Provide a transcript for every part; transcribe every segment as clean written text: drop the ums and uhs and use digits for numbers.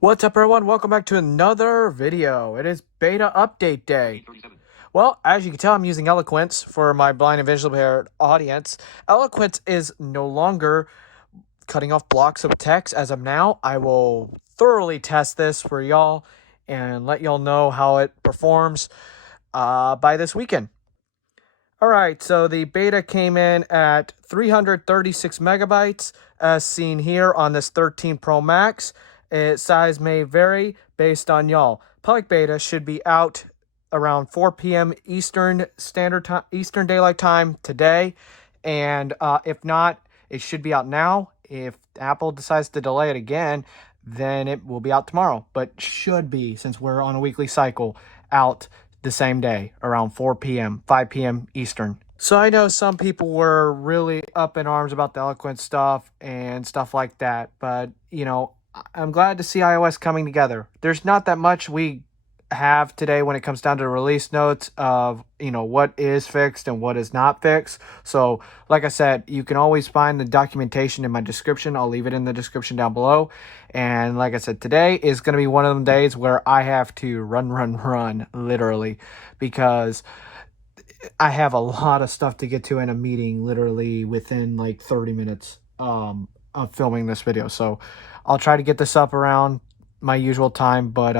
What's up, everyone? Welcome back to another video. It is beta update day. Well, as you can tell, I'm using Eloquence for my blind and visually impaired audience. Eloquence is no longer cutting off blocks of text as of now. I will thoroughly test this for y'all and let y'all know how it performs by this weekend. Alright, so the beta came in at 336 megabytes, as seen here on this 13 Pro Max. Its size may vary based on y'all. Public beta should be out around 4 p.m. Eastern Standard Time, Eastern Daylight Time today, and if not, it should be out now. If Apple decides to delay it again, then it will be out tomorrow, but should be, since we're on a weekly cycle, out the same day around 4 p.m., 5 p.m. Eastern. So I know some people were really up in arms about the Eloquent stuff and stuff like that, but, you know, I'm glad to see iOS coming together. There's not that much we have today when it comes down to release notes of, you know, what is fixed and what is not fixed. So, like I said, you can always find the documentation in my description. I'll leave it in the description down below. And like I said, today is going to be one of them days where I have to run, literally, because I have a lot of stuff to get to in a meeting literally within like 30 minutes of filming this video. So I'll try to get this up around my usual time, but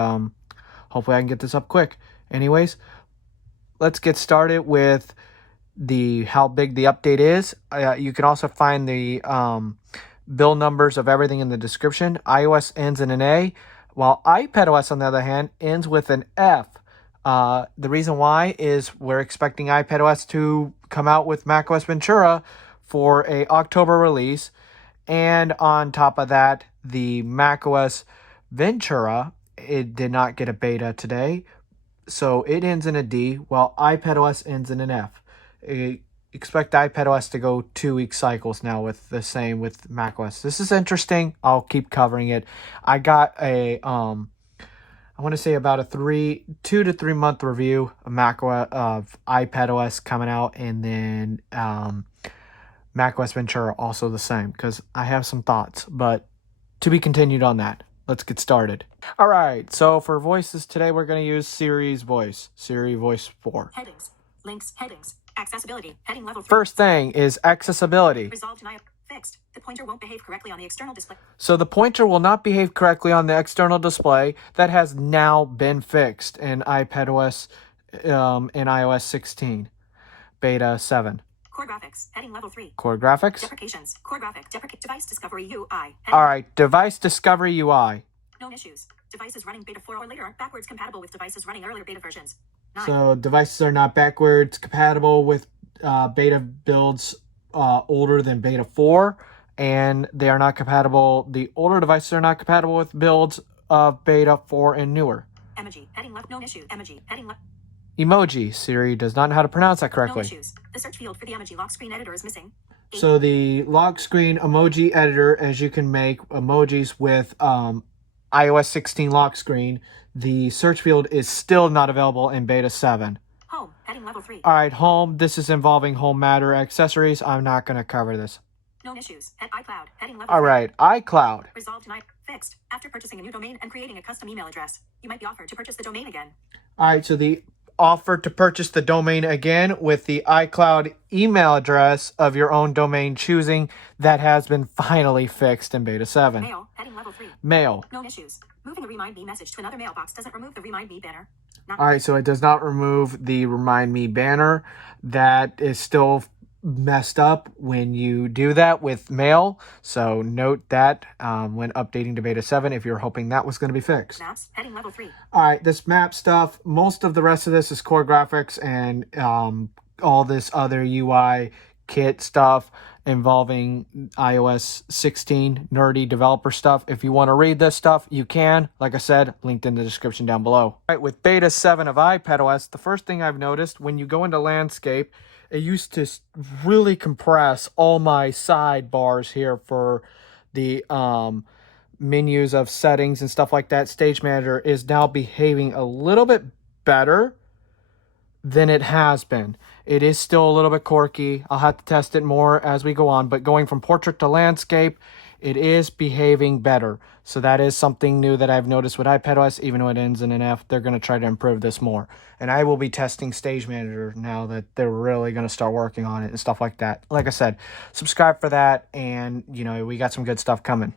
hopefully I can get this up quick. Anyways, let's get started with how big the update is. You can also find the build numbers of everything in the description. iOS ends in an A, while iPadOS, on the other hand, ends with an F. The reason why is we're expecting iPadOS to come out with macOS Ventura for a October release, and on top of that, the macOS Ventura, it did not get a beta today, so it ends in a D, while iPadOS ends in an F. Expect iPadOS to go 2-week cycles now with the same with macOS. This is interesting. I'll keep covering it. I got a I want to say about a 2 to 3 month review of macOS of iPadOS coming out, and then macOS Ventura also the same, because I have some thoughts, but to be continued on that. Let's get started. All right, so for voices today, we're going to use Siri Voice 4. Headings, links, headings, accessibility, heading level 3. First thing is accessibility. Resolved and fixed. The pointer won't behave correctly on the external display. So the pointer will not behave correctly on the external display. That has now been fixed in iPadOS in iOS 16, beta 7. Core graphics, heading level 3. Core graphics. Deprecations, core graphic, device discovery UI. All right, device discovery UI. Known issues. Devices running beta 4 or later aren't backwards compatible with devices running earlier beta versions. 9. So devices are not backwards compatible with beta builds older than beta 4, and they are not compatible. The older devices are not compatible with builds of beta 4 and newer. Emoji, heading left, known issue. Emoji, heading left. Emoji. Siri does not know how to pronounce that correctly. Known issues. The search field for the emoji lock screen editor is missing. 8. So the lock screen emoji editor, as you can make emojis with iOS 16 lock screen, the search field is still not available in beta 7. Home, heading level 3. All right, home. This is involving home matter accessories. I'm not going to cover this. Known issues. At iCloud, heading level 3. All right, iCloud. Resolved tonight. Fixed. After purchasing a new domain and creating a custom email address, you might be offered to purchase the domain again. All right, so the offer to purchase the domain again with the iCloud email address of your own domain choosing, that has been finally fixed in beta 7. Mail, heading level 3. Mail. Known issues. Moving a Remind Me message to another mailbox doesn't remove the Remind Me banner. All right, so it does not remove the Remind Me banner. That is still messed up when you do that with mail. So note that when updating to beta 7, if you're hoping that was going to be fixed. Maps, heading level 3. All right, this map stuff, most of the rest of this is core graphics and all this other UI kit stuff involving iOS 16 nerdy developer stuff. If you want to read this stuff, you can. Like I said, linked in the description down below. All right, with beta 7 of iPadOS, the first thing I've noticed when you go into landscape, it used to really compress all my sidebars here for the menus of settings and stuff like that. Stage Manager is now behaving a little bit better than it has been. It is still a little bit quirky. I'll have to test it more as we go on, but going from portrait to landscape it is behaving better. So that is something new that I've noticed with iPadOS. Even though it ends in an F, they're going to try to improve this more. And I will be testing Stage Manager now that they're really going to start working on it and stuff like that. Like I said, subscribe for that, and we got some good stuff coming.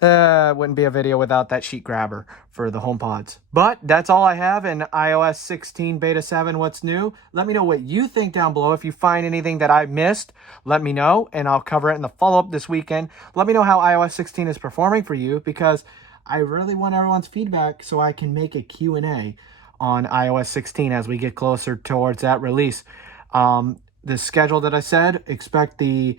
Wouldn't be a video without that sheet grabber for the HomePods. But that's all I have in iOS 16 Beta 7. What's new? Let me know what you think down below. If you find anything that I missed, let me know, and I'll cover it in the follow-up this weekend. Let me know how iOS 16 is performing for you, because I really want everyone's feedback so I can make a Q&A on iOS 16 as we get closer towards that release. The schedule that I said, expect the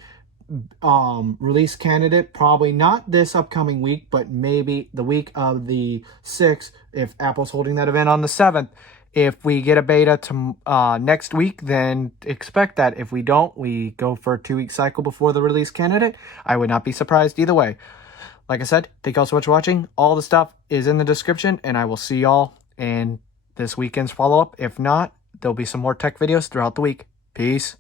release candidate probably not this upcoming week, but maybe the week of the 6th, if Apple's holding that event on the 7th. If we get a beta to next week, then expect that. If we don't, we go for a 2-week cycle before the release candidate. I would not be surprised either way. Like I said, thank you all so much for watching. All the stuff is in the description, and I will see y'all in this weekend's follow-up. If not, there'll be some more tech videos throughout the week. Peace.